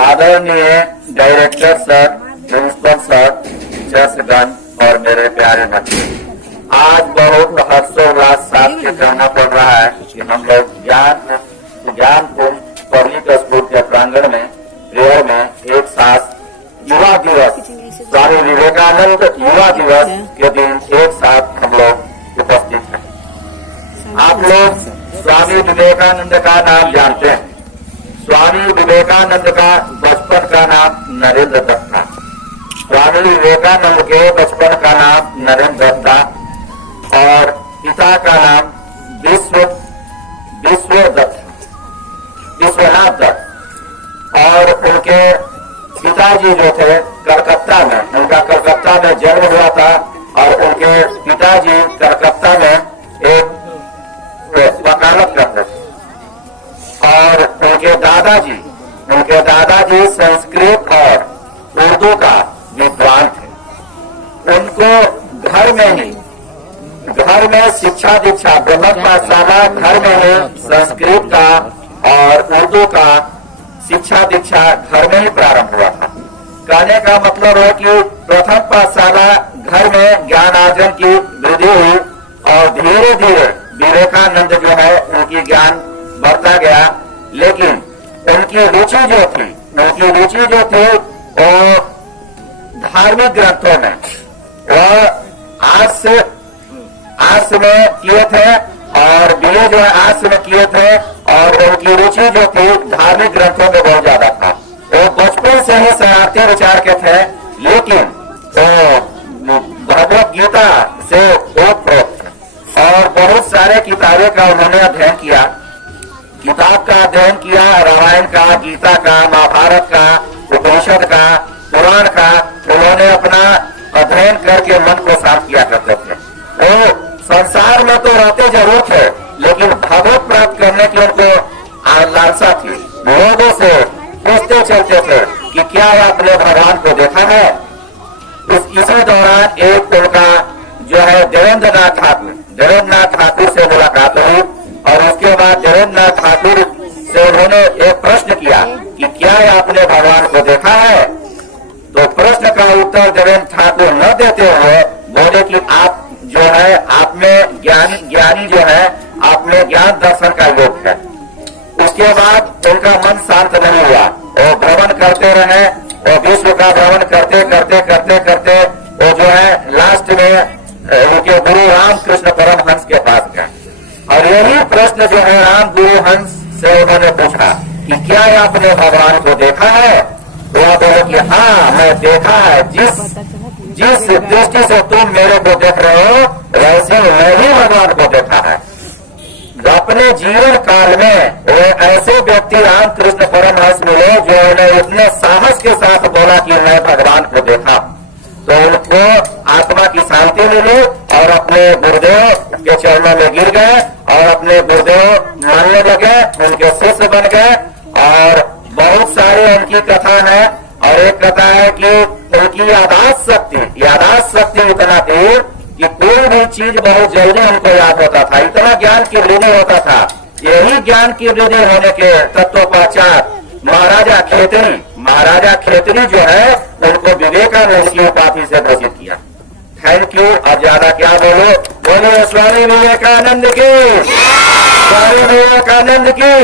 आदरणीय director sir, principal sir, टीचर्सगण और मेरे प्यारे बच्चे, आज बहुत हर्षोल्लास साथ के कहना पड़ रहा है कि हम लोग ज्ञानपुर पब्लिक स्कूल के प्रांगण में प्रेयर में एक साथ युवा दिवस, स्वामी विवेकानंद युवा दिवस के दिन एक साथ हम लोग उपस्थित हैं। आप लोग स्वामी विवेकानंद का नाम जानते हैं। स्वामी विवेकानंद का बचपन का नाम नरेंद्र दत्त था। स्वामी विवेकानंद के बचपन का नाम नरेंद्र दत्त था और पिता का नाम विश्वनाथ दत्त। और उनके पिताजी जो थे कलकत्ता में, उनका कलकत्ता में जन्म हुआ था और उनके पिताजी कलकत्ता में एक वकालत करते थे। और उनके दादाजी संस्कृत और उर्दू का विद्वान थे। उनको घर में शिक्षा दीक्षा, ब्रह्म पाठशाला घर में ही संस्कृत का और उर्दू का शिक्षा दीक्षा घर में ही प्रारंभ हुआ था। कहने का मतलब है कि प्रथम पाठशाला घर में ज्ञान अर्जन की वृद्धि हुई और धीरे धीरे विवेकानंद जो है उनकी ज्ञान बढ़ता गया। लेकिन उनकी रुचि जो थी वो धार्मिक ग्रंथों में, वह आर्ट्स में किए थे और बीए जो है आर्ट्स में किए थे। और उनकी रुचि जो थी धार्मिक ग्रंथों में बहुत ज्यादा था। वो बचपन से ही शरारती विचार के थे, लेकिन वो भगवत गीता से ओतप्रोत थे और बहुत सारे किताबें का उन्होंने अध्ययन किया। किताब का अध्ययन किया, रामायण का, गीता का, महाभारत का, उपनिषद का, पुराण का उन्होंने अपना अध्ययन करके मन को शांत किया करते थे। वो संसार में तो रहते जरूर थे, लेकिन भगवत प्राप्त करने की उनको लालसा थी। लोगों से पूछते चलते थे कि क्या आपने भगवान को देखा है। इसी दौरान एक उनका जो है देवेंद्र नाथ ठाकुर से मुलाकात हुई और उसके बाद देवेंद्र नाथ ठाकुर से उन्होंने एक प्रश्न किया कि क्या आपने भगवान को देखा है। तो प्रश्न का उत्तर देवेंद्र ठाकुर न देते हुए बोले कि आप जो है आप में ज्ञानी जो है आप में ज्ञान दर्शन का योग है। उसके बाद उनका मन शांत नहीं हुआ, वो भ्रमण करते रहे। वो विश्व का भ्रमण करते करते वो जो है लास्ट में उनके गुरु रामकृष्ण परमहंस के पास गए और यही प्रश्न जो है राम गुरु हंस से उन्होंने पूछा कि क्या आपने भगवान को देखा है। तो वह बोले कि हाँ मैं देखा है, जिस दृष्टि से तुम मेरे को देख रहे हो वैसे मैं भी भगवान को देखा है। अपने जीवन काल में वो ऐसे व्यक्ति रामकृष्ण परमहंस मिले जो उन्हें इतने साहस के साथ बोला कि मैं भगवान को देखा। तो उनको आत्मा की शांति मिली और अपने गुरुदेव के चरणों में गिर गए और अपने गुरुदेव मानने लगे, उनके शिष्य बन गए। और बहुत सारी उनकी कथा है और एक कथा है कि उनकी यादाश्त शक्ति इतना थी कि कोई भी चीज बहुत जल्दी उनको याद होता था, इतना ज्ञान की वृद्धि होता था। यही ज्ञान की वृद्धि होने के तत्वोपाचार महाराजा खेतरी जो है उनको विवेकानंद की उपाधि से घोषित किया। Thank you. अब ज्यादा क्या बोलो स्वामी विवेकानंद की, स्वामी विवेकानंद की।